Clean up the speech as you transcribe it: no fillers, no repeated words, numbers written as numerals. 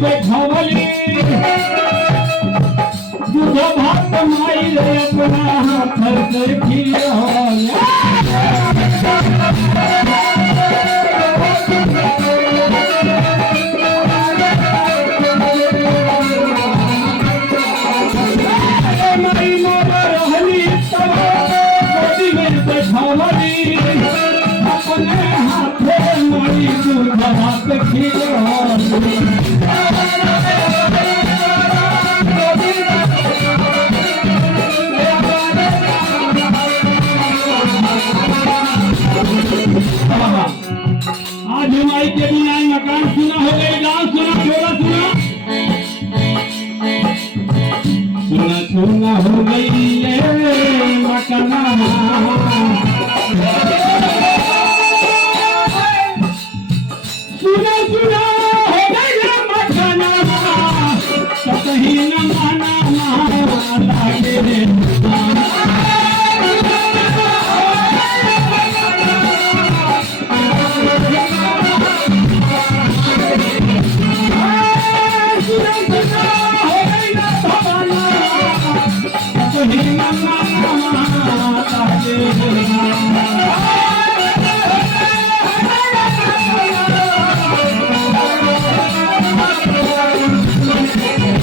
बैठवली दूध भात माई रे अपना हाथ से खिलो माई मोर रहली तब गोदी में बैठवली अपने हाथ माई दूध भात खिलो आज माई के बिना मकान सुना हो गई, गाँव सुना, टोला सुना, सुना सुना हो गई ये मकाना, सुना सुना हो गई ये मकाना, कहीं न माना लागे